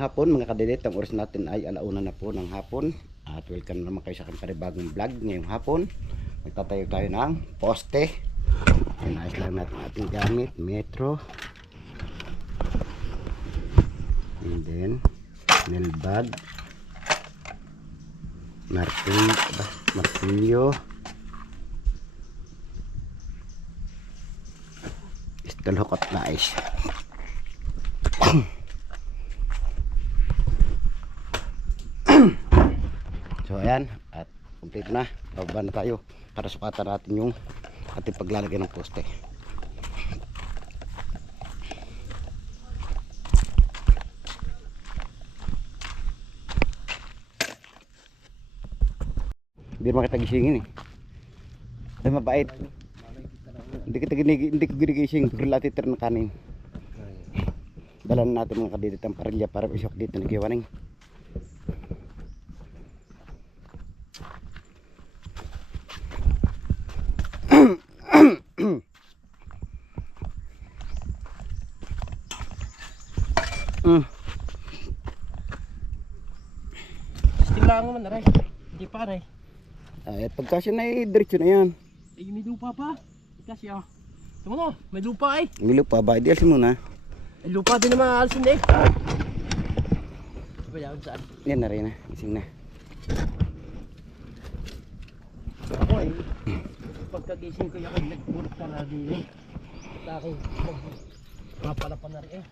Magandang hapon mga kadilit. Ang oras natin ay alauna na po ng hapon. At welcome naman kayo sa aking panibagong vlog ngayong hapon. Magtatayo tayo ng poste. Inayos lang natin ating gamit. Metro. And then nail bag. Martilyo. Steel hook at nais. So ayan, at complete na. Bababa na tayo para sukatan natin yung ating paglalagay ng poste. Hindi naman kita gisingin eh. Ay mabait. Hindi ko ginigising. Relative na kanin. Dalan natin mga kadilit ang parilya para isok dito nagiwaning. Stilang naman na rin. Hindi pa rin. Ay, pagkasya na eh, diretso na yan. Eh, may lupa pa. Kasi ah. Tama na, may lupa eh. May lupa ba? Di alisin muna. May lupa din naman alisin eh. Diba yan saan? Yan na rin na. Ising na. Ako eh. Pagkagising ko yung nagpulot ka na din eh. Sa akin, mapalapan na rin eh.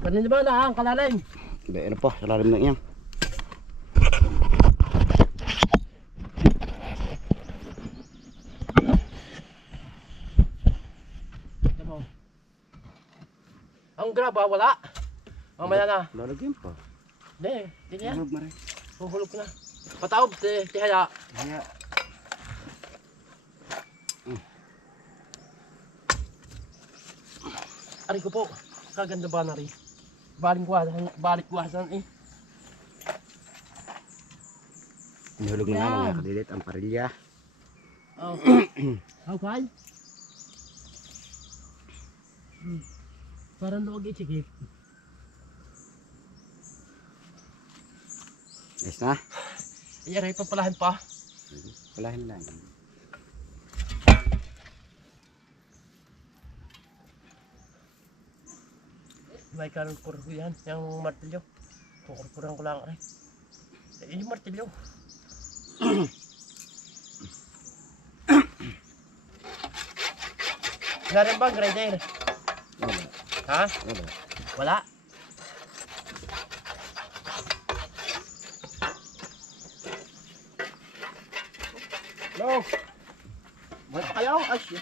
Ganun naman na ang kalalim. Hindi, ano po, sa lalim na yan. Ang graba, wala. Mamaya na. Lalagyan pa. Hindi, hindi yan. Hulog na rin. Huhulog na. Pataob, tihaya. Kaya. Ari ko po, kaganda ba na rin? Balik kuwasan eh. Nihulog na nga mga kadilit ang parilya. Oh. Okay. Parang luwag isikip. Yes na. Ayan ay papalahan pa. Palahin lang. May karon ko yan, yung martilyo. Kukurpuran ko lang rin. Yung martilyo. Narin ba grinder? Wala. Ha? Wala. Wala? No. Ba't kayo? Ay, shit.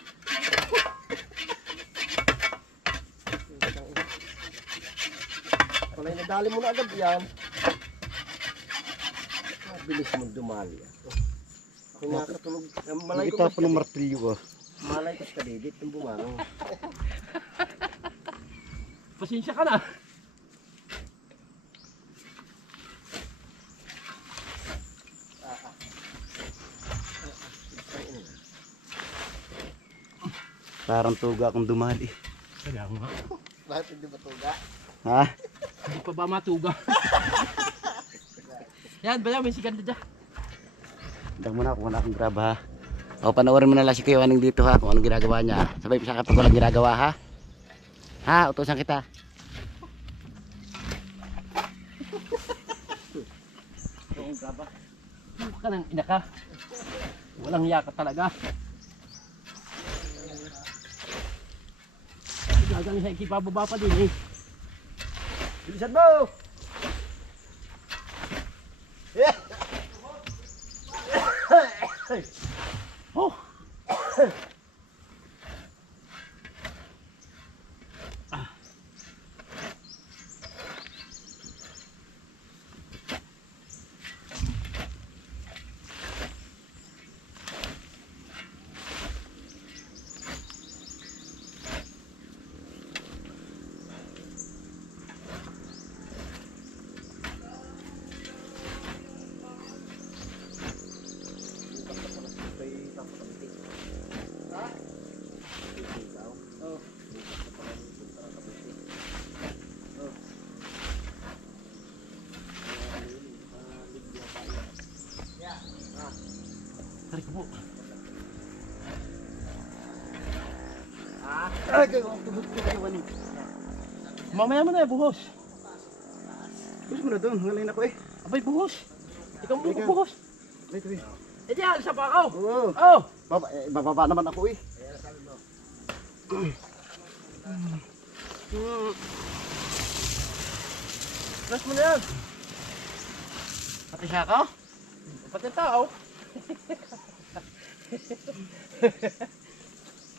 Palay nadali mo na agad yan. Mabilis mo dumali. Ako nakatulog. Malay ko Nakita pa ng martilyo ko. Malay ko sa kadidit yung bumanong. Pasensya ka na. Parang tuga akong dumali. Kaya nga. Bakit hindi matuga? Ha? Hindi pa ba matuga? Yan, ba yan? May sigan na dyan. Hintang muna kung wala akong grab ha. O panoorin mo na lang si Kuya Waning dito ha kung anong ginagawa niya. Sabay sa kapag walang ginagawa ha. Ha, utusan kita. Yung graba. Ano ka nang ina ka? Walang hiya ka talaga. Gagang sa ikipababa pa din eh. Bilisan mo! Oh! Ay, tubos ko kayo wani. Mamaya mo na buhos. Bus mo na doon, hangalain ako eh. Abay, buhos. Ikaw mo Ikaw. buhos. Wait, wait. Eh, di, alis pa ako. Oo. Oh. Bababa naman ako eh. Press mo na yan. Pati siya ka? Pati tao.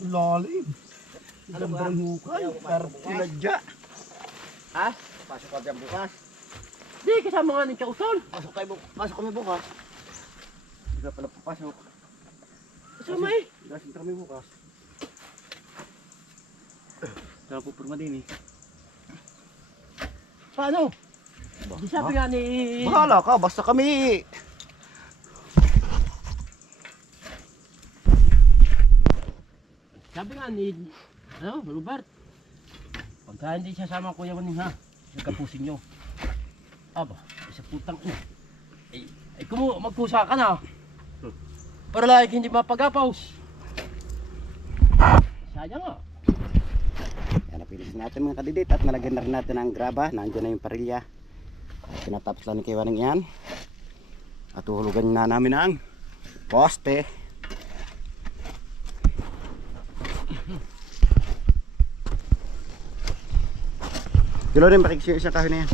Lalim. Ano ba? Gandang hukay. Pero pinadya. Ha? Pasok ka dyan bukas. Di, kasama nga ng kausol. Pasok kami bukas. Hindi ka pala papasok. Kasama eh. Lasing kami bukas. Kaya po purma din eh. Paano? Di sabi nga ni... Bahala ka, basta kami. Sabi nga ni... Ano, Robert. Pagka hindi sasama Kuya Waning ha, nagkapusin nyo. Aba, isa putang ina. Ay magkusa ka na. Para lagi hindi mapagapaws. Sayang nga. Yan, napinis natin mga kadidit at nalagyan na rin natin ang graba. Nandiyan na yung parilya. Tinatapos lang ni Kiwaning yan. At uhulugan na namin ang poste. Kilo rin pakikisiyo isang kahoy na yan.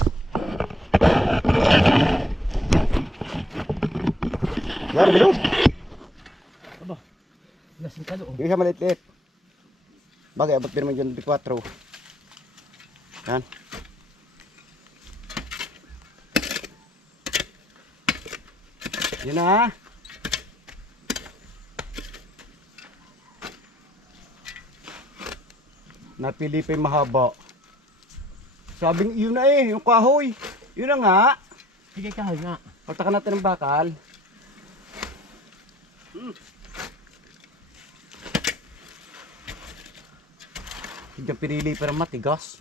Yan, bilog. Aba, lasing ka doon. Yung isa maliit-liit. Bagay, abot din naman dyan 4. Yan. Yun na. Napili pa yung mahaba. Sabing yun na eh, yung kahoy. Yun na nga. Sige kahoy nga. Patakan natin ng bakal. Hindi pinili pa ng matigas.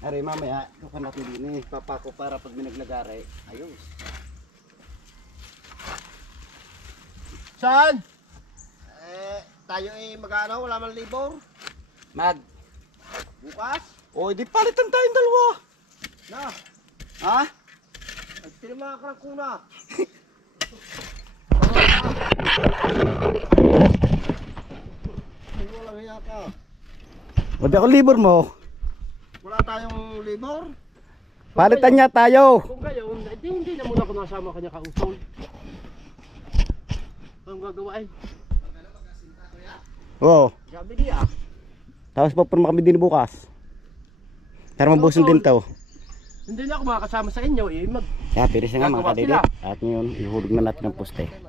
Aray mamaya, kukuha natin din eh. Papako para pag may naglagari. Ayos. Saan? Tayo mag-ano, wala man libor. Mag. Bukas. O, di palitan tayong dalawa. Na, Ha? nagtinama ka ng kuna. Ay, wala nga ka. O, di ako libor mo. Wala tayong libor. Palitan niya tayo. Kung gayon, hindi na muna ako nasama kanya kausol. Anong gagawin? Oo. Sabi niya, Tapos papurma kami din bukas. Para mabusin din to. hindi na ako makakasama sa inyo eh. Kaya piris na nga mga Gagawa kadidi. sila. At ngayon, ihulog na natin ang poste. Ayun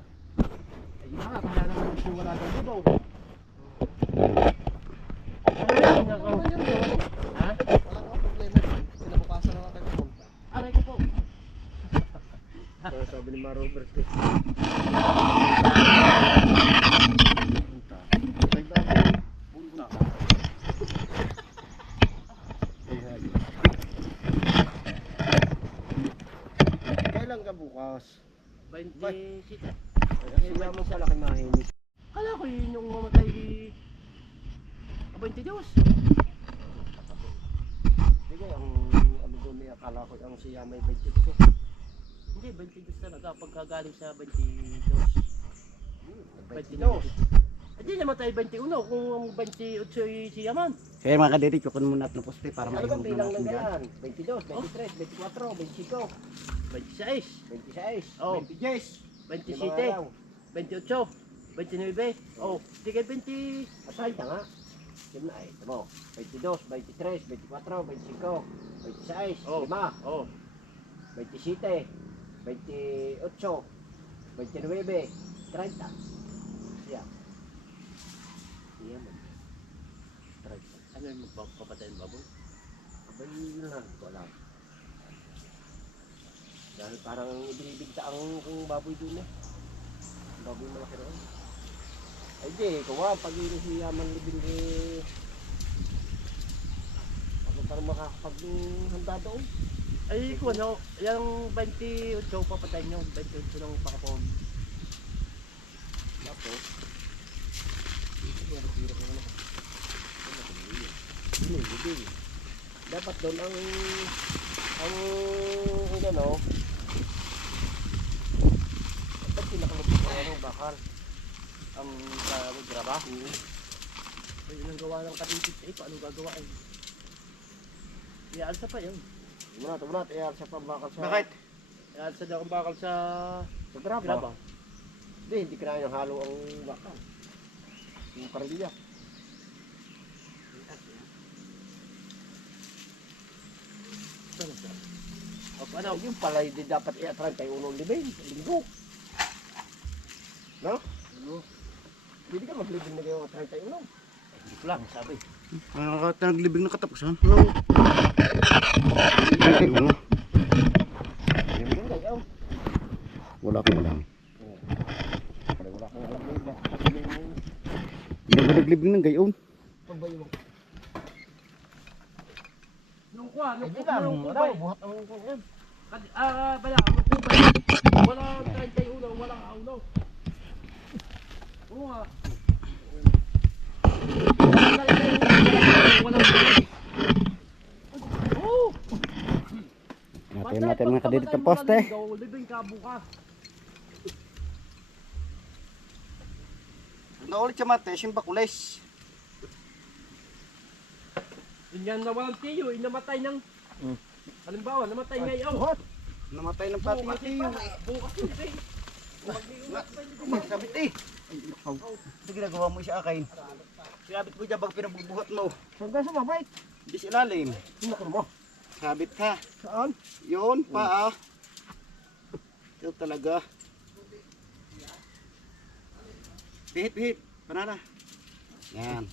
na nga, kaya naman gusto wala daw dito. Ayun na ako. Ha? Wala kang problema. Pinabukasan na lang kayo po. Aray ko po. Sabi ni Maro Robert. Kailan ka bukas? 26. Kasi naman sa laki mahinis. Kala ko yun yung mamatay di... 22. Sige, ang ano doon may akala ko ang siya may 22. Hindi, 22 talaga pagkagaling sa 22. 22. Hindi namatay 21 kung ang 28 siya man. Kaya mga kadidi, kukunin muna natin ang poste para Ano ba maihulog na bilang natin ng dyan. ganyan? 22, 23, 24, 25, 26, 26, Oh. 26. 27, 28, 29. Oh, sige 20. Asay ka nga. Yun na eh. Ito mo. 22, 23, 24, 25, 26, Oh. 5, Oh, 27, 28, 29, 30. Siya. Siya man. 30. ano yung magpapatay ng baboy? Abay na lang. Wala. Dahil parang ibinibigta ang kung baboy dun eh. Ang baboy malaki roon. Ay di, kuha. Pag yun siya man libing eh. Ako parang makakapaghanda doon. Ay, kung ano, yung 28 papatay nyo, 28 ng pakapon. Tapos, Libing. Dapat doon ang ano, dapat pinakalupit ng ano, bakal. Ang graba. Ay, ang gawa ng katipit eh, paano gagawain? Iaalsa pa yun. Tumunat, iaalsa pa ang bakal sa... Bakit? Iaalsa daw ang bakal sa graba. Hindi kaya yung halo ang bakal. Yung karilya. O ano, yung pala hindi dapat i-atran kayo unong libing, linggo. No? Hindi ka maglibing na kayo atran kayo unong. Hindi ko lang, sabi. Naglibing na katapusan. Ano? Ay, ano? Yung din kayo. Wala akong alam. Wala kang alam mo ba? Hindi ba naglibing ng gayon? Pag ba yung... Nung kuha, nung Hindi lang, kubay. buhat ang yan. Bala, nung kubay. Walang 31, walang auno. Oo nga. Natin mga kadidit ang poste. Libing ka bukas. Naulit siya mate, yung bakulis. Yan na walang tiyo, namatay ng... Halimbawa, namatay ngayon. Namatay ng pati yung tiyo. Bukas yun, eh. Sabit eh. Ay, nakaw. Ito ginagawa mo siya akin. Sinabit mo dyan bag pinagbubuhat mo. Saan ka sumabay? Hindi si ilalim. Sinakal mo. Sabit ka. Saan? Yun, paa. Ito talaga. Pihit. Banana. Yan.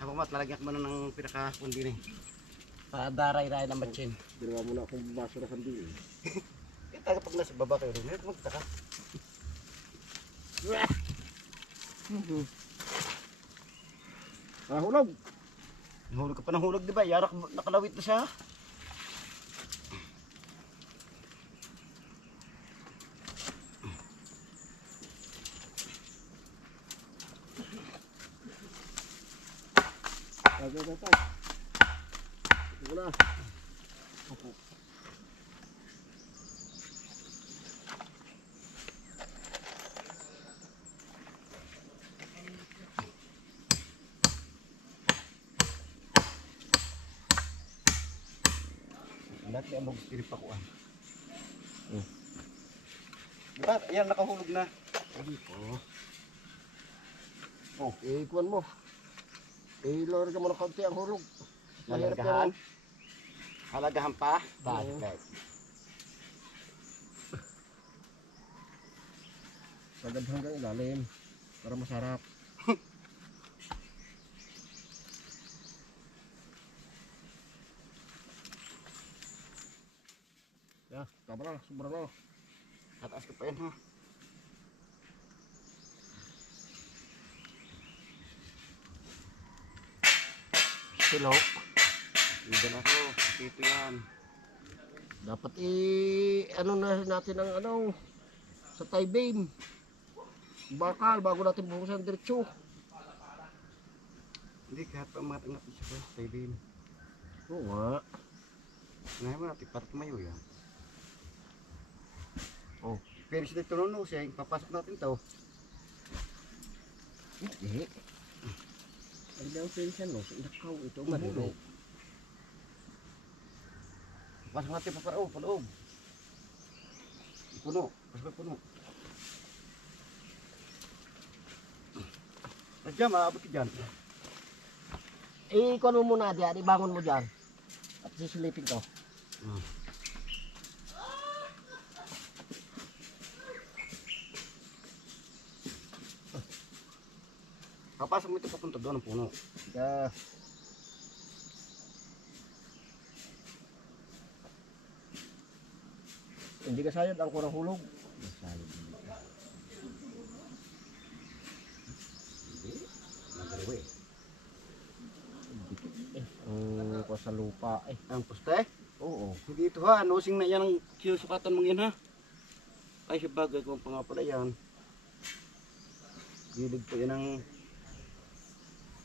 Habang mat, lalagyan ko muna ng pinaka-kundi ni. Padaray-ray ng batsin. Ginawa mo na akong basura sa hindi. Taga pag nasa baba kayo rin, magtaka. Hulog. Hulog ka pa ng hulog, di ba? Yarak nakalawit na siya. Tay. Wala. Lahat niya mo pinipakuan. Diba? Yan, nakahulog na. Ikuan mo. Lower ka mo ng konti ang hulog. Halagahan. Halagahan pa? Oo. Sagad hanggang ilalim. Para masarap. Ya, tama na. Sobra na. Tataas ko pa yan ha. Hello. Idan ako. Ito yan. Dapat ano na natin ang ano sa tie beam. Bakal bago natin buhusan diretso. Hindi, kahit pa umatang natin siya sa tailin. Oo nga. Ngayon mo natin, parang tumayo yan. Oh. Pero siya dito nuno siya, papasok natin to. Hindi. Ang daw pension no, nakaw ito marunong. Pasok natin pa paloob. Puno, pasok puno. Nandiyan, maabot ka dyan. Ikuan mo muna diyan, ibangon mo diyan. At sisilipin ko. Kapasok mo ito papunta doon ang puno. Yeah. Hindi ka sayad ang kurang hulog. Sayad. Hindi, nagalawa eh. Ang ko sa lupa eh. Ang poste? Oo. Hindi ito ha, nosing na yan ang sinusukatan mong yan ha. Ay, sabagay kung pa nga pala yan. Gilid po yan ang...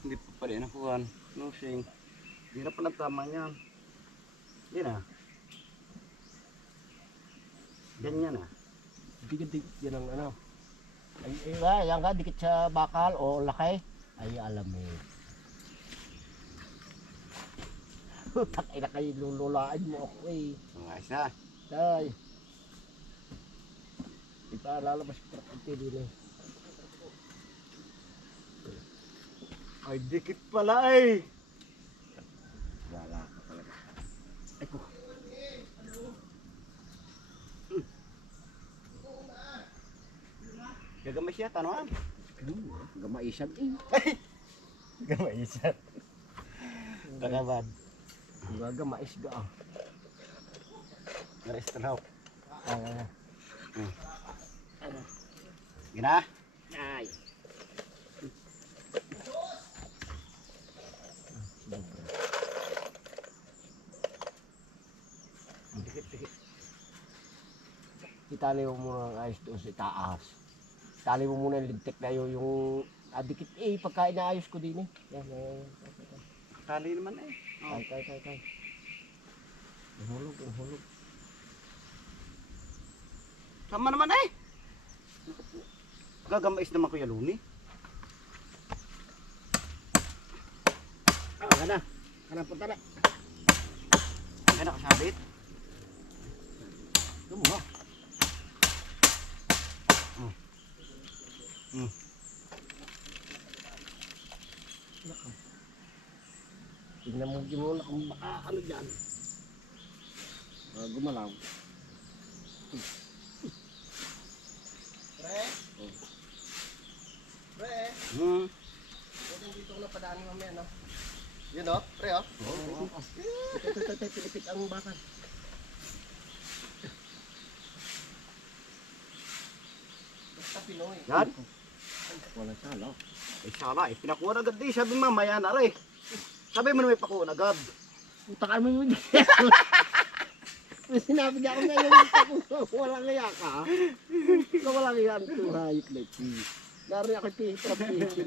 Hindi pa pala yan ang kuhan. Nosing. Hindi na pala tama niyan. Hindi na. Ganyan na. Dikit-dikit yan ang ano. Ay, yan ka, dikit sa bakal o lakay. Ay, alam eh. Takay na kayo, lululaan mo ako eh. Ang ayos na. Tay. Di pa lalabas ko para din eh. Ay, dikit pala eh. Wala ka talaga. Ay ko. Gagamay siya, tanoan. Gamaisan eh. Gamay siya. Takabad. Gagamais ga ah. Restaurant. Ah. Gina? Ay. Itali mo muna ang ayos doon sa itaas. Itali mo muna yung lintik na yung adikit eh, pagka inaayos ko din eh. Yan, Tali naman eh. Oh. Tay. Ang hulog. Sama naman eh. Gagamais naman Kuya Luni. Kana. Kana punta na. Kaya nakasabit. Gumo. Tingnan mo muna kung baka ano dyan. Gumalaw. Pre, dito ko na padaan mamaya, no? Yun, no? Pre, oh. Ito, pilipit ang bakal. Basta Pinoy. Yan. Wala sala. Ay sala eh. Pinakuha na agad eh. Sabi mamaya na rin. Sabi mo na may pakuha na agad. Utakan mo yun. Sinabi niya ako ngayon. Wala kaya ka. Wala kaya ito hayop na ito. Dari ako ito.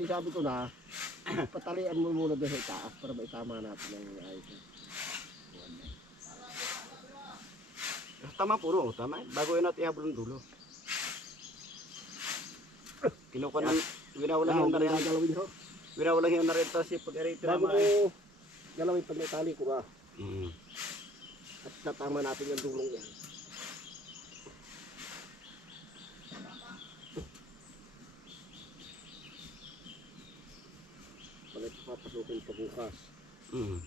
Sabi ko na. Patalian mo muna doon sa itaas para maitama natin ang ayos. Tama puro. Tama. Bago yun natin ihabol ng dulo. Kinuha ng winawalang na rin. Galawin ho. Winawalang yun na rin ito si pag-arito Bago naman. ko galawin pag may tali ko ba. Mm. At tatama natin yung dulong yan. Palit papasukin pa bukas. Mm.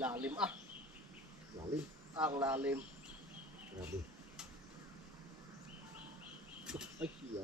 Lalim ah. Lalim. Ang lalim. Grabe. Ay siya.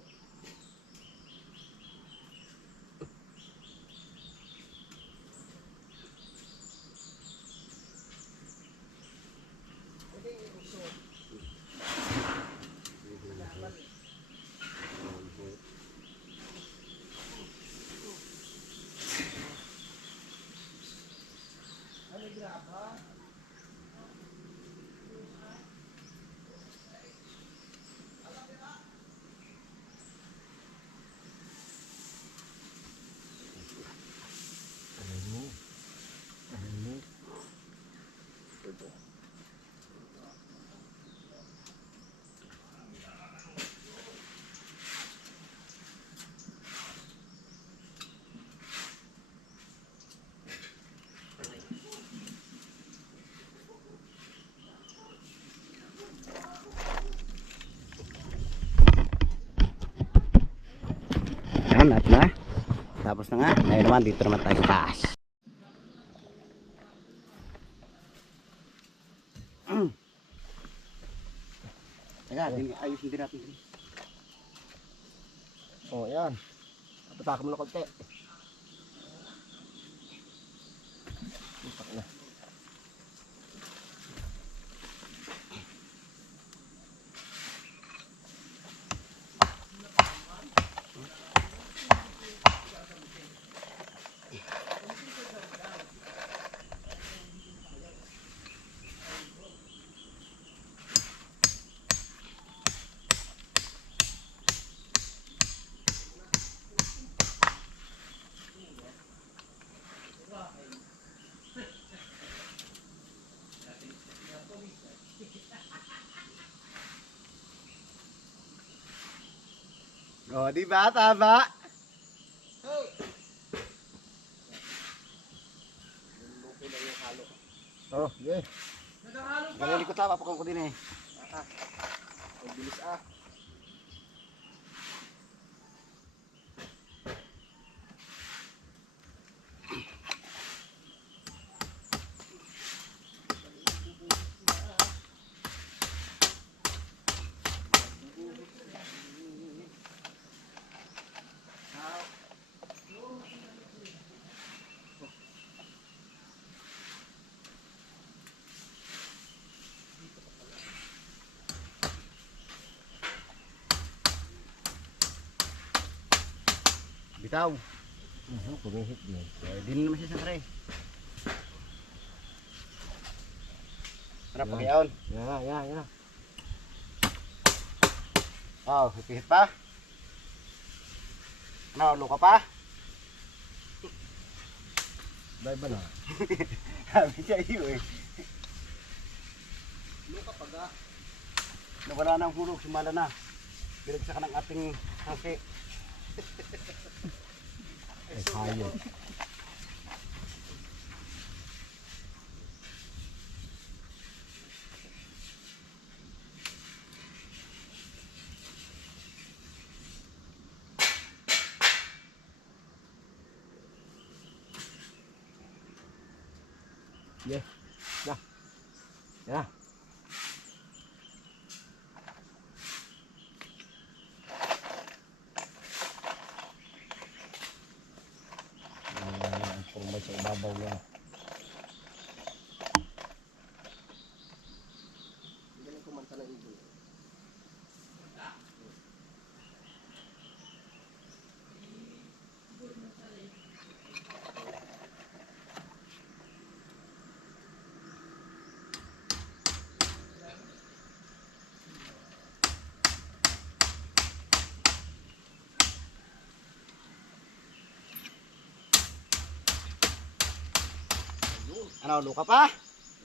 Yan, at na. Tapos na nga. Ngayon naman, dito naman tayo sa taas. Teka, ayusin din natin. Oh, yan. Pataka mo na konti. Ipak na. Oh, di ba? Tama. Luto lang yung halo. Oh, yeah. Ganun ko tama, pakong ko din eh. Ang bilis ah. Bitaw. Kumihit din. Pwede na naman siya sa kare. Ano, pagyaon? Yan. Oh, hipihit pa. Ano, luka pa? Dahil ba na? Sabi siya iyo eh. Luka paga. Nawala na ang hulog, sumala na. Binagsa ka ng ating hangki. Ay, kayo. Yeah. Yeah. Ang forma sa ibabaw niya. Hindi na kumanta ng ibon. Ano, luka pa?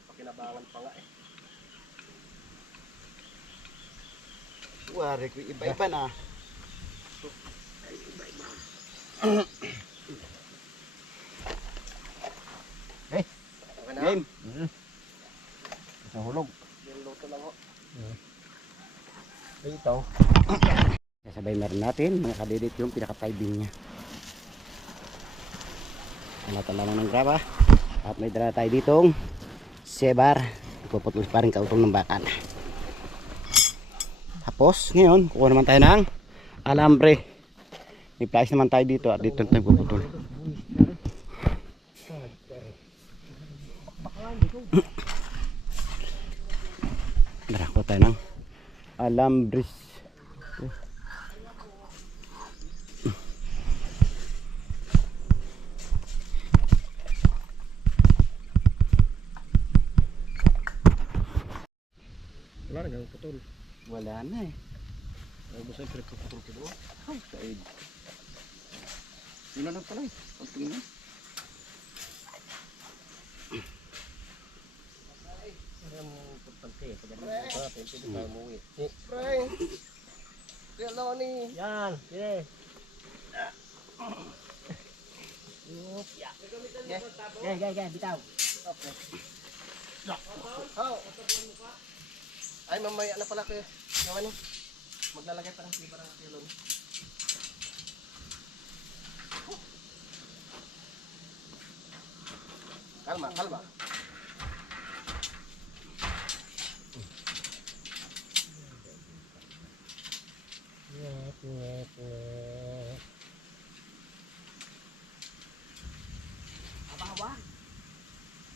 Pakinabangan pa nga eh. Wari ko, iba-iba na. Okay na? Game. Sa hulog. Yung luto lang ho. Ito. Kasabay na rin natin, mga kadidit yung pinaka-5 niya. Tala lang ng graba. At may dala tayo ditong sebar. Ipuputol pa rin kautong ng bakal. Tapos, ngayon, kukuha naman tayo ng alambre. May pliers naman tayo dito at dito tayo puputol. Narakuha tayo ng alambres. Wala na gawang putol. Wala na eh. Ay, gusto yung putol ko doon. Ay, said. Yun na lang pala eh. Pagtingin na. Ang importante eh. Pag ano natin, pwede tayo umuwi. Pre! Kaya Loni! Yan. Yes. Yan. Bitaw. Oh! Ay, mamaya na pala kayo. Gawa ni. Maglalagay pa ng fiber ang kilon. Kalma.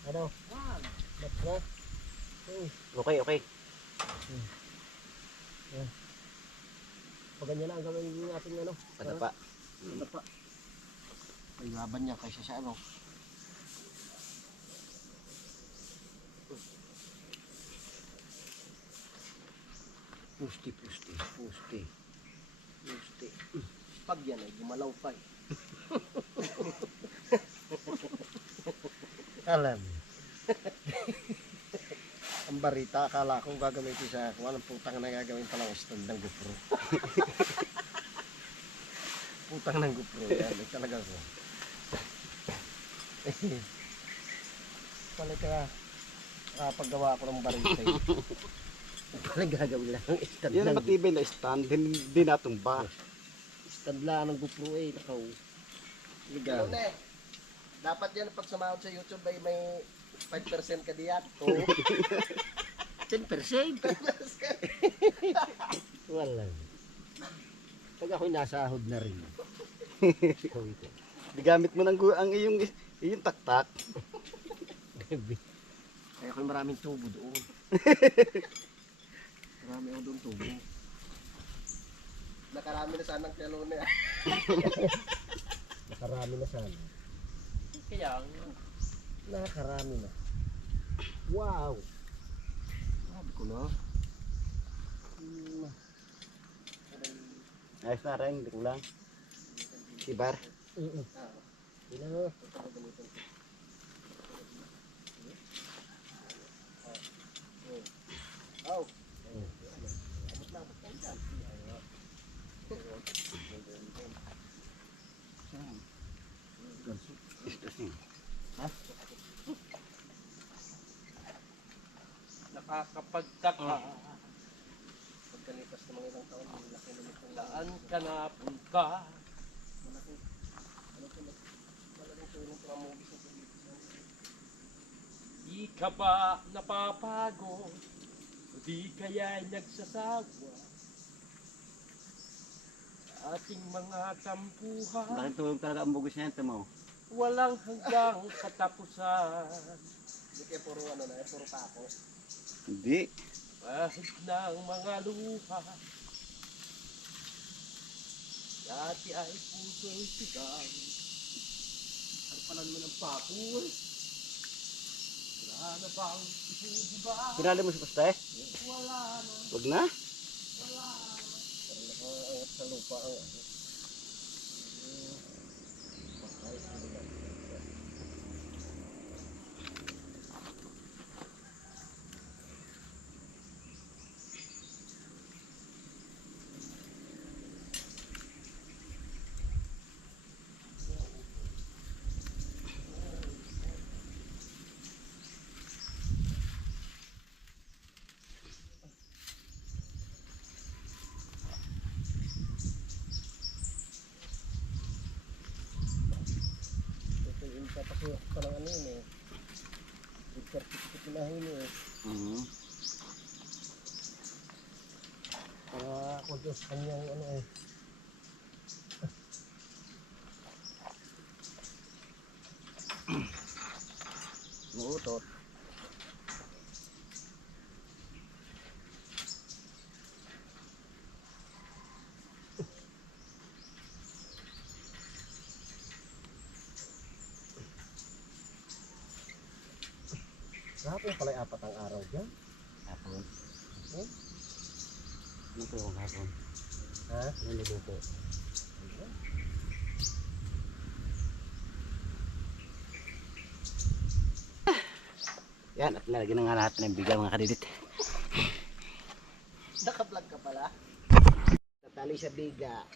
Ano? Batro. Okay. Pag ganyan lang ang gawin yung ating ano. Patapa. Ano pa? May laban niya kaysa sa ano. Pusti. Pag yan ay gumalaw pa eh. Alam. Ang barita, akala ko gagamitin sa kung anong putang na gagawin palang stand ng GoPro. Putang ng GoPro yan. Ay, talaga ko. Pala ka paggawa ko ng baril sa'yo. Pala gagawin lang ang stand Yan ang ng matibay na stand, hindi natumba. stand lang ng GoPro eh. Nakaw. Ligaw. Dapat yan pag sumahod sa YouTube ay may 5% ka diyan. Oo. 10%? Wala. Pag ako'y nasahod na rin. Ikaw ito. Digamit mo ng ang iyong taktak. Kaya ako'y maraming tubo doon. Marami ako doon tubo. Nakarami na sana ang tiyalo na. Nakarami na sana. Kaya, Nakarami na. Wow! Sabi ko na. Ayos na rin, hindi ko lang. Kibar. Ina. Oh. nakakapagtaka. Pagkalipas ng mga ilang taon, laki na nitong Saan ka napunta? malaking tulong sa mga movies ng Pilipinas. Di ka ba napapagod? O di kaya'y nagsasawa? Sa ating mga tampuhan, Bakit tulog talaga ang bugos niya, ito mo? walang hanggang katapusan. Hindi kayo puro ano na, puro pako. Hindi. Kahit ng mga luha, dati ay puso'y sigaw. Arpalan mo ng papoy. Wala na bang isubuga? Pinali mo si Paste? Wala na. Huwag na. Parang nakaangat sa lupa ang ano. Ay, hindi na. Ito yung papasuyak pa ng ano yun eh. Yung certificate na yun eh. Para kunti sa kanyang ano eh. Muutot. Hapon pala apat ang araw dyan. Hapon. Hmm? Ano po yung hapon? Ha? Ano niluto? Yan, at lalagyan na nga lahat ng biga mga kadidit. Naka-vlog ka pala? Tatali sa biga.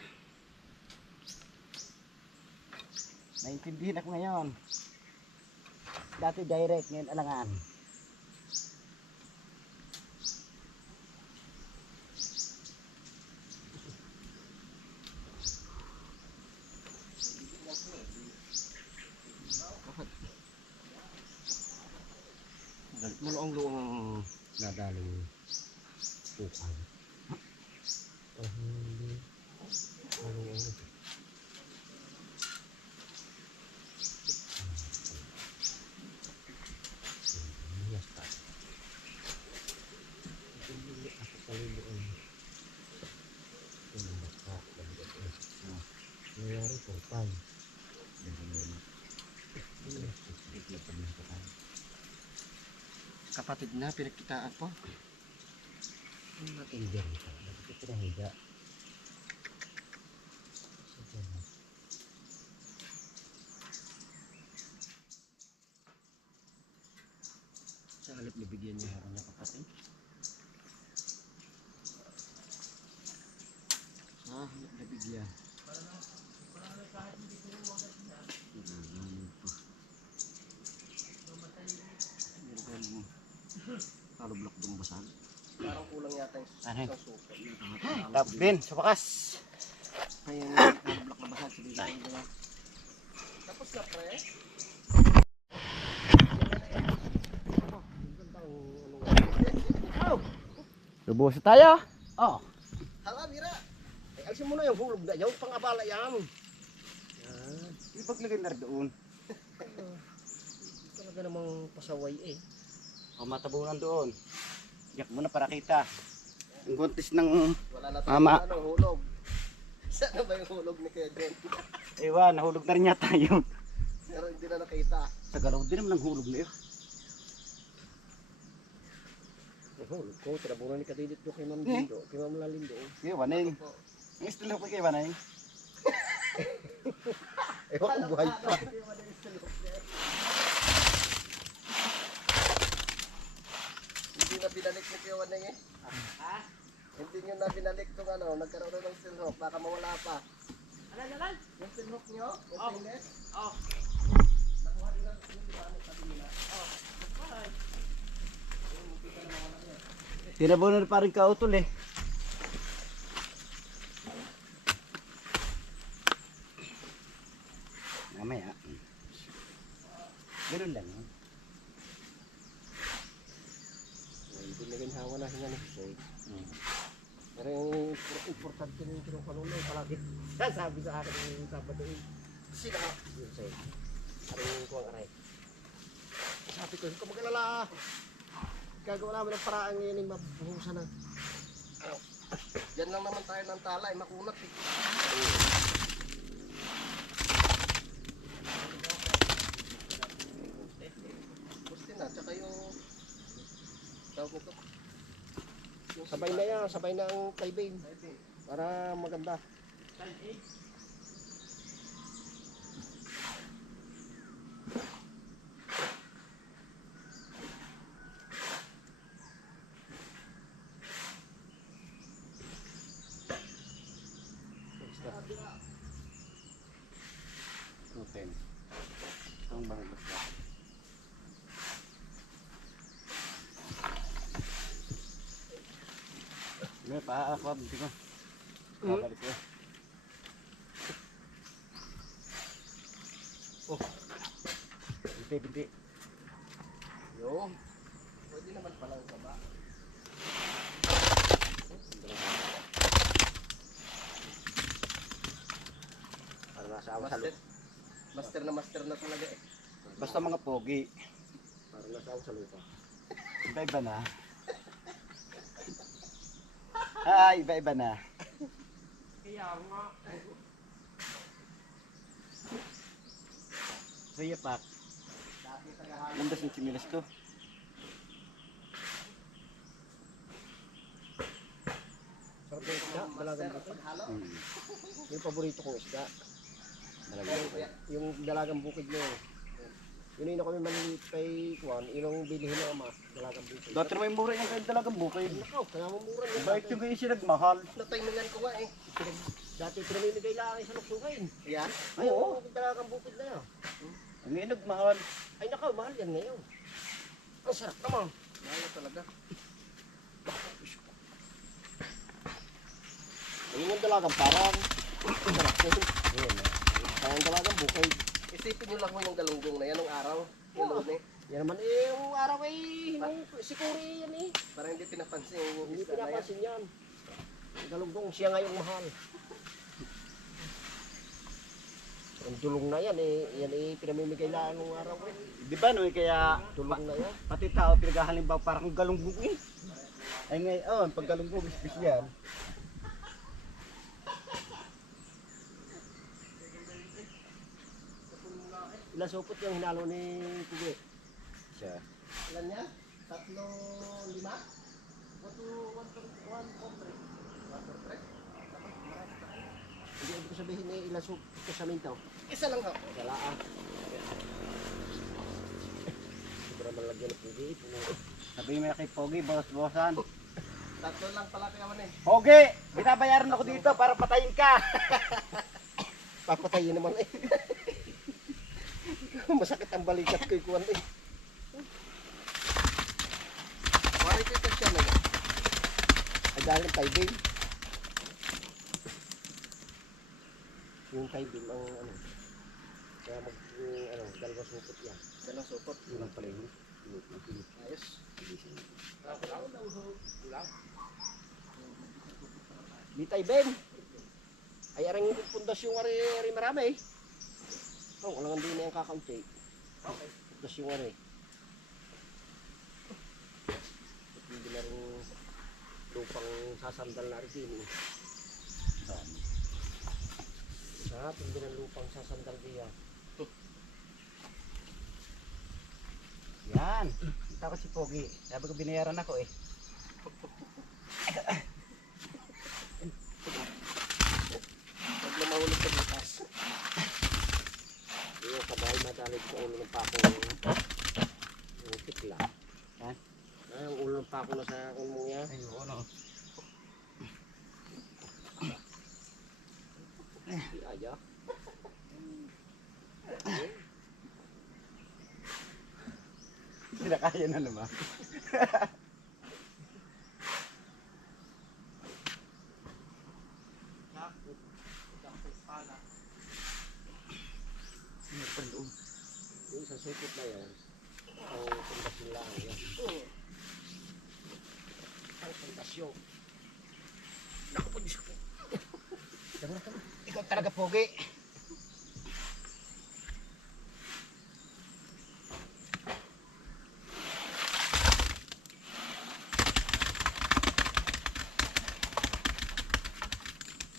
Naintindihan ako ngayon. Dati direct, ngayon alangan. Galit mo ang luang nadaling pukan. Hindi. Maluang. Nangyari portal. Kapatid na, pinagkitaan po. Ang matindi rito. Bakit ito pinahiga? Sa halip nabigyan niya ako niya kapatid. Sa halip nabigyan. basag. Parang kulang yata yung Ano yun? isang suko. Tapos din, sa wakas. Kaya yung nakablak na basag sa dito. Diba? Tapos na pre. Lubos na tayo. Oh, Hala, Mira. Ay, alisin mo na yung hulog na yan. Pang-abala yan. Ipaglagay na rin doon. Talaga namang pasaway eh. O matabunan doon. Yak mo na para kita. Ang kontis ng Wala na Mama. tayo hulog. Saan ba yung hulog ni Kuya John? ewan, nahulog na rin yata yun. Pero hindi na nakita. Sa galaw din naman ang hulog na yun. Ang hulog ko, tinabunan ni Kadidit ko kay Ma'am Lindo. Kay Ma'am Lalindo. Ewan eh. Ang istilyo ko kay Wanay. Ewan ko buhay pa. Hindi na binalik ni Kuya Wanay eh. Hindi nyo na binalik itong ano, nagkaroon na ng silhok, baka mawala pa. alam. Yung silhok nyo, yung stainless, Oh, nakuha din natin yung gamit sa kanila. Tinabunan pa rin kautol eh. Mamaya. Ganun lang. Hindi na ginhawa na hinga ni Jose. Pero yung importante na yung kinukulong na palagi. Sabi sa akin yung Sabado eh. Sino ka? Jose. Ano yung kuwang aray? Sabi ko, huwag ka mag-alala. Gagawa namin ang paraan ngayon yung mabuhusan na. Ano? Diyan lang naman tayo ng tala, ay makunat eh. Gusto na, tsaka yung tawag nito. Sabay na yan, sabay na ang kaibin. Para maganda. Tutin. Itong bang gusto. May pa-aqua, hindi ko. Babalik ko. Oh. Binti. Yung. Pwede naman pala ang baba. Para nasa awa sa Master, master na talaga eh. Basta mga pogi. Para nasa awa sa lupa. Iba-iba na. Ah, iba-iba na. kaya nga. Kuya Pak. Landas ng similas to. Sarap yung isda, dalagang bukid. Hmm. Yung paborito kong isda. Talaga. Yung dalagang bukid na yun. Yun yung kami maliliit kay Juan, yun ang bilihin ng ama, dalagang bukid. Dati may mura yung kahit talagang bukid. Nakaw, kaya mamura niya. Bakit yung kayo siya nagmahal? Natimingan ko nga eh. Dati pinamimigay lang sa luksukin. Ayan? Ay, oo. Yung dalagang bukid na yun. Ngayon nagmahal. Ay nakaw, mahal yan ngayon. Ang sarap naman. Mahal na talaga. Ayun yung dalagang parang sarap na yun. Parang dalagang bukid. Isipin nyo lang mo yung galunggong na yan nung araw. Yung lunes. Yan naman eh, yung araw ay yung sikuri yan eh. Parang hindi pinapansin yung Hindi isda na yan. pinapansin yan. Galunggong siya ngayong mahal. Ang dulong na yan eh. Yan eh pinamimigay lang nung araw eh. Di ba no, kaya Dulong na yan. pati tao pinaghahalimbaw parang galunggong eh. Ay ngayon, pag galunggong special. Ilang supot yung hinalo ni Pugi. Siya. Ilan yan? 3, 5? 1, 2, 1, 1, 3? Hindi ko sabihin eh ilang supot ko sa mintaw. Isa lang ako. Salaan. Sobrang malagyan ng Pugi. Sabihin mo kay Pogi, boss-bossan. 3 lang pala kaya man eh. Pogi, binabayaran ako dito para patayin ka. Papatayin naman eh. Masakit ang balikat ko ikuan eh. Bakit ito siya na dahil ng tie-beam. Yung tie-beam ang ano. Kaya dalawang supot yan. Dalawang supot. Yun ang pala yun. Ayos. Di tie-beam. Ay arang yung pundasyon ari marami. Oh, walang hindi na yung kakaunti. Okay. Pundasyon ari. Hindi na rin lupang sasandal na rin din. Hindi na lupang sasandal diyan. Yan. Kita ko si Pogi. Sabi ko binayaran ako eh. Huwag na mahulog sa bukas. Yung kabay madalit sa ulo ng pako yung tikla. Ha? Yung ulo ng pako na sa ulo mo yan. Ayun, ano. Di aya. Sila kaya na naman. Yung sa supot na yan, ang pundasyon lang yan. Ang pundasyon. Naku po, Diyos ko. Ikaw talaga Pogi.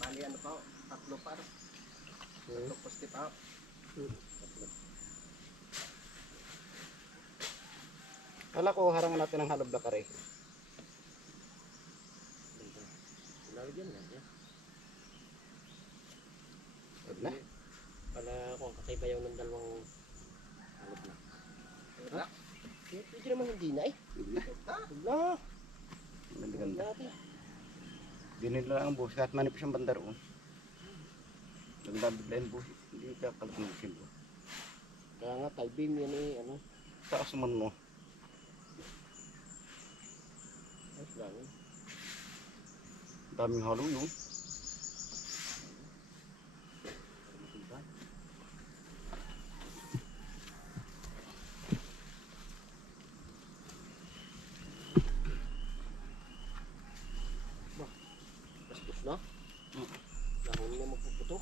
Bali ano pa, tatlo pa. Tatlo poste pa. Kala ko harangan natin ang hollow block are. Lalagyan na yan. Wag na. Para kung kakaibayaw ng dalawang halot na. Wala. Pwede naman hindi na eh. Huwag na. Ganda Huwag ganda. natin. Ganun lang ang buhos. Kahit manipis ang bandar oh. Nagbabigla yung buhos. Hindi ka kalagnusin mo. Kaya nga, tie-beam yan eh. Ano? Taas man mo. Ayos lang eh. Daming hollow yun. Bastos na. Dahon na magpuputok.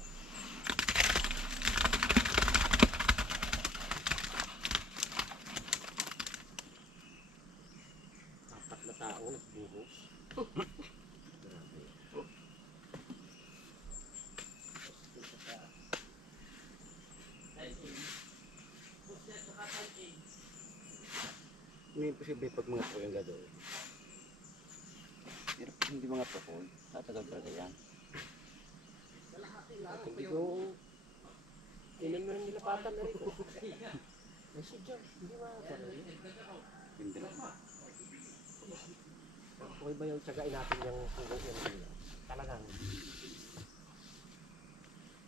Apat na tao nagbuhos. Grabe. May posible pag mga po yung gagawin. Pero pag hindi mga po tatagal talaga yan. Hindi ko tinan mo yung nilapatan na rito. Ay sadya, hindi makakala yun. Hindi na. Okay ba yung tsagain natin yung pugong yan nila? Talagang.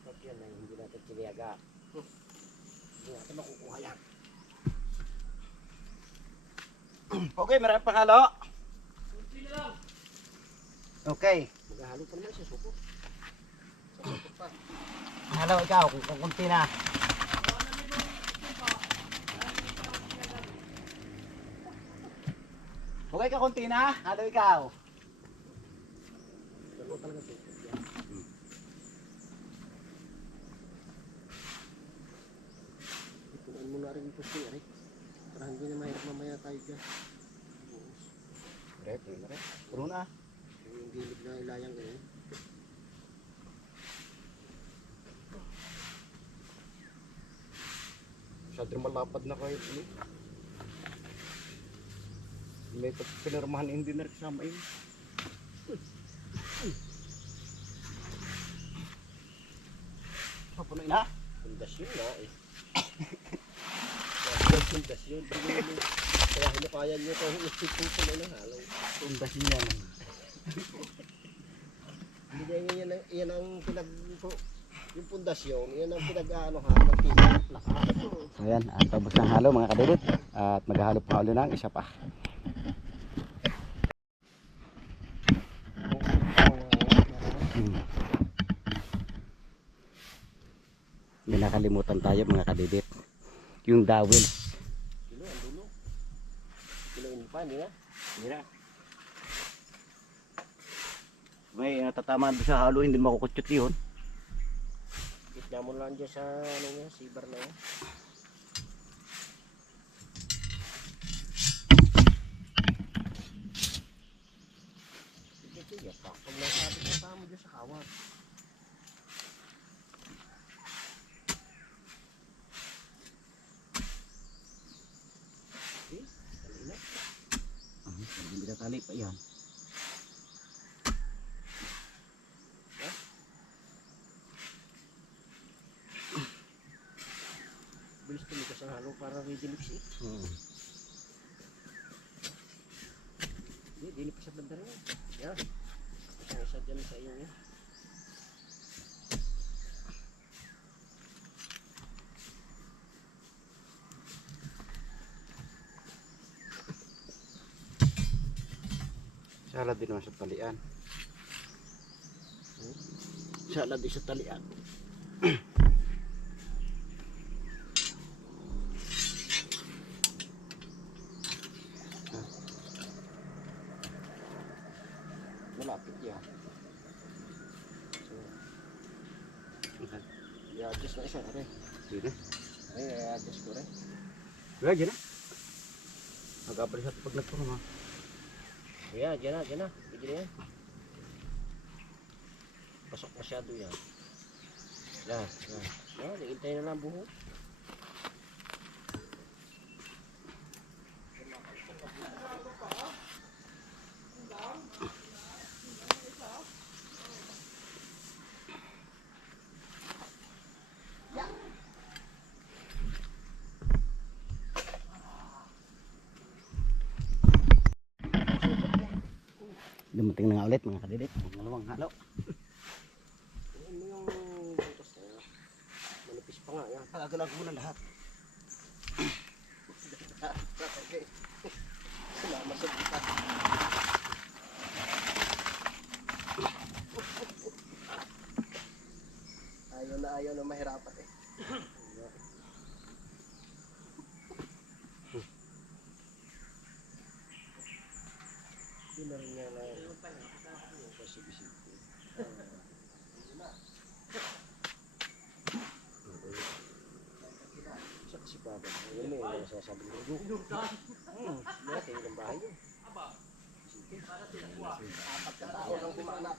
Pag yan ay hindi natin tiniyaga. Hindi natin makukuha yan. Okay, marami pang halo. Okay. Maghahalo pa naman siya suko. Halo ikaw kung kunti na. Okay ka kunti na? Halo ikaw. Pero talaga suko yan. Itunan mo na rin ito siya rin. Para hindi na mahirap mamaya tayo dyan. Rep, rep. Puro na. Yung gilid na ilayang ganyan. Masyado malapad na kayo. May pinirmahan hindi na kasama yun. Papunoy na. Pundasyon na eh. Pundasyon. Kaya hinukaya nyo ito. Isipin ko na ng halaw. Tundasin yan. Hindi yan, yan ang yung pundasyon, yan ang pinag-aanohan ng pinag So yan, at tapos ng halo mga kadidit. At maghahalo pa ulit ng isa pa. nakakalimutan tayo mga kadidit. Yung dawil. Dulo, ang dulo. Kiloin pa, hindi na. Mira. May natatamaan doon sa halo, hindi makukutsot yun. Gitna mo lang dyan sa ano niya, sibar na yan. Sige, pag nasabi ko sa mo dyan sa kawat. Eh, dali na. Hindi tatali pa yan. Bilis tumigas ang halo para ready mix eh. Hindi, dili pa sa banda rin. Yan. Isang isa dyan sa iyo yan. Sala din naman sa talian. Sala din sa talian. Malapit yan. So, i-adjust na isa rin. Sige. Ay, i-adjust ko rin. Wala, dyan na. Mag-apal sa pag nagpuro ha. Ayan, dyan na, dyan na. Pwede na yan. Pasok masyado yan. Yan, yan. Yan, hintay na lang buho. Dumating na nga ulit mga kadidit. Dalawang halo. Ayan mo yung butas na yan. Manipis pa nga yan. Pagagalag mo na lahat. Okay. Salamat sa kita. Ayaw na mahirapan eh. Hindi na rin niya na pasibisip. Sa kasipagan. Ayun mo yung nasasabi ng grupo. Meron kayo ng bahay yun. Sige. Apat na tao lang kumanak.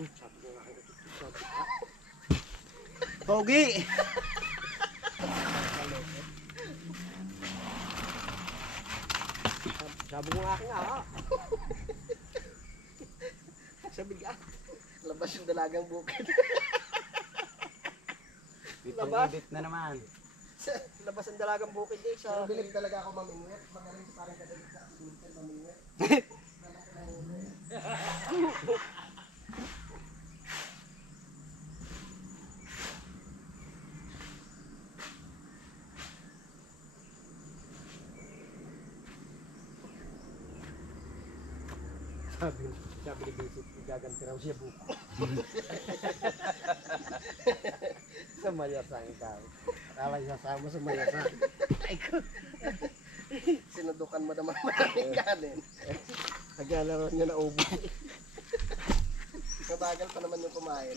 Sabi ko nga kayo. Sabi ka. Pogi! Sabi ko nga aking aha. Sabi ka. Labas yung dalagang bukid. Ipang-edit na naman. Labas ang dalagang bukid eh. Sa bilib talaga ako mamingwit. Magaling sa parang kadalit sa asuntan mamingwit. Sabi ni Vincent, gaganti raw siya buka. Sa mayasang ikaw. Akala niya sama sa mayasang. Ay ko. Sinudukan mo naman maraming kanin. Naglalaro niya na ubo. Kabagal pa naman yung kumain.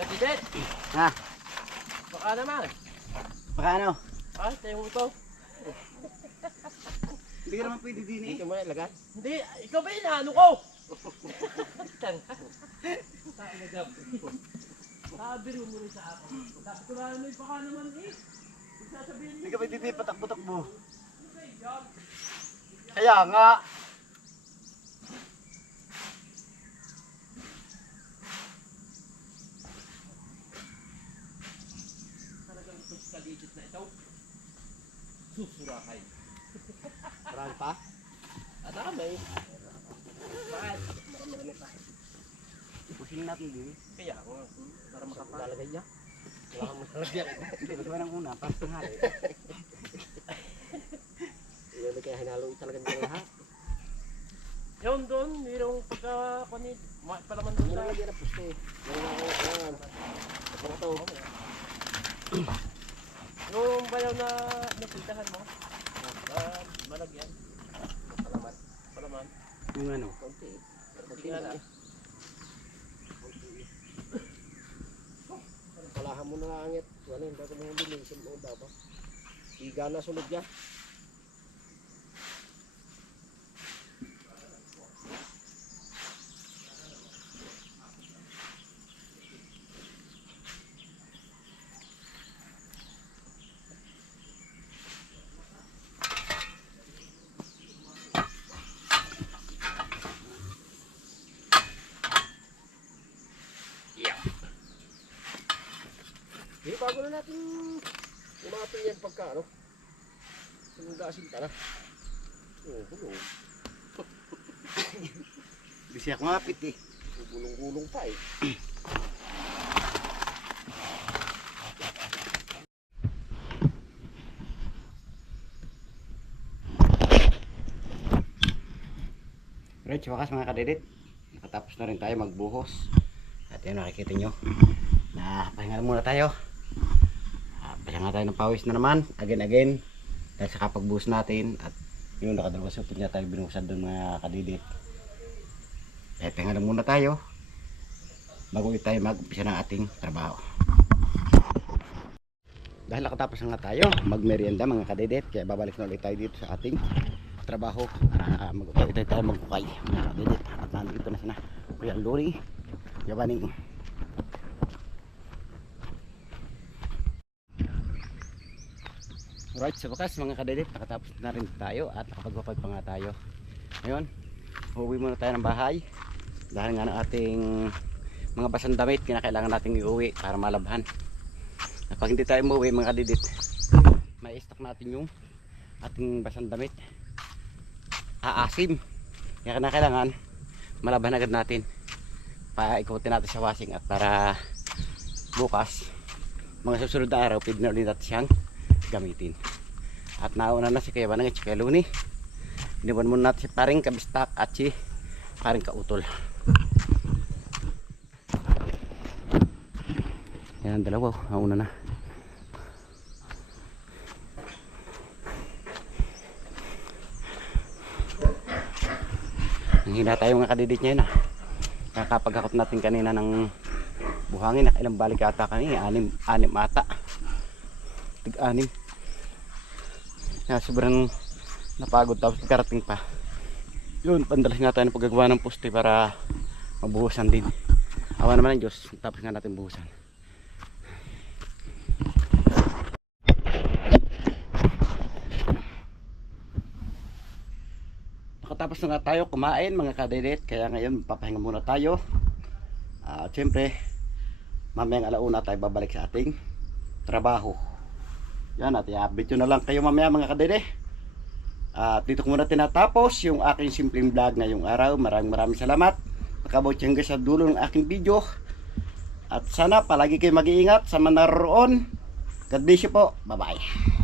Kadidit! Ha? Baka naman. Baka ano? Ah, tayo mo ito. Hindi ka naman pwede din eh. Hindi mo na ilagay. Hindi, ikaw ba inaano ko? Sabi mo rin sa akin. Sabi ko na may baka naman eh. Sasabihin Hindi ka pwede din patakbo-takbo. Kaya nga. talagang ito kaligit na ito. Susurakay. Marami pa? At dami. Bakit? Marami pa. Pusing natin din. Kaya ako, para Saan makapal. lalagay niya? Wala kang malalagyan. Hindi, ba't ba nang una? Parang tanghali. hinalo talaga nila lahat. Yun doon, mayroong pagka-kanid. Palaman doon Hindi sa... na lagyan ng puste. Yan na ako. Yan. Ito. Yung bayaw na nasintahan mo. Malagyan. Palaman. Palaman. Yung ano? Konti. Konti Nga na. na. Palahan mo na langit. Wala yung bago mo linisin mo daw ba? Higa na sunod niya. Bago na natin umatin yan pagka ano. Sinunggasin tala. Oo. Bisa ako ngapit eh. Gulong-gulong pa eh. Right, sa wakas mga kadidit, nakatapos na rin tayo magbuhos. At yun, nakikita nyo, pahinga muna tayo. Pahinga tayo ng pawis na naman, again, dahil sa kapagbuhos natin. At yun, nakadalawang supot niya tayo binuhusan doon mga kadidit. Kaya pahinga na muna tayo, bago tayo mag-umpisa ng ating trabaho. Dahil nakatapos na nga tayo, magmerienda mga kadidit, kaya babalik na ulit tayo dito sa ating trabaho para mag-upay tayo magkukay mga kadidit. At nandito na sila Kuya Lori, Yabaning. Alright, sa wakas mga kadidit, nakatapos na rin tayo at nakapagwapag pa nga tayo. Ngayon, uuwi muna tayo ng bahay dahil nga ng ating mga basang damit kinakailangan nating iuwi para malabhan. At pag hindi tayo umuwi mga kadidit, may stock natin yung ating basang damit, aasim, kaya kailangan malabhan agad natin, paikutin natin sa washing at para bukas mga susunod na araw pwede na ulit natin siyang gamitin. At nauna na si Kuya Banang at si Kuya Luni, iniwan muna natin si paring kabistak at si paring kautol. Yan ang dalawa, nauna na. Hina tayo mga kadidit niya yun ah. Kakapagakot natin kanina ng buhangin, ilang balik ata kanina, anim ata, tig-anim. Sobrang napagod tapos karating pa yun, pandalas nga tayo ng paggagawa ng poste para mabuhusan din. Awa naman ng Diyos, tapos nga natin buhusan. Tapos na nga tayo kumain mga kadidit, kaya ngayon papahinga muna tayo. At syempre mamayang alauna tayo babalik sa ating trabaho. Yan, at i-update nyo na lang kayo mamaya mga kadidit. At dito ko muna tinatapos yung aking simpleng vlog ngayong araw. Maraming salamat, nakabot hanggang sa dulo ng aking video. At sana palagi kayo mag-iingat sa mga naroon. God bless you po, bye bye.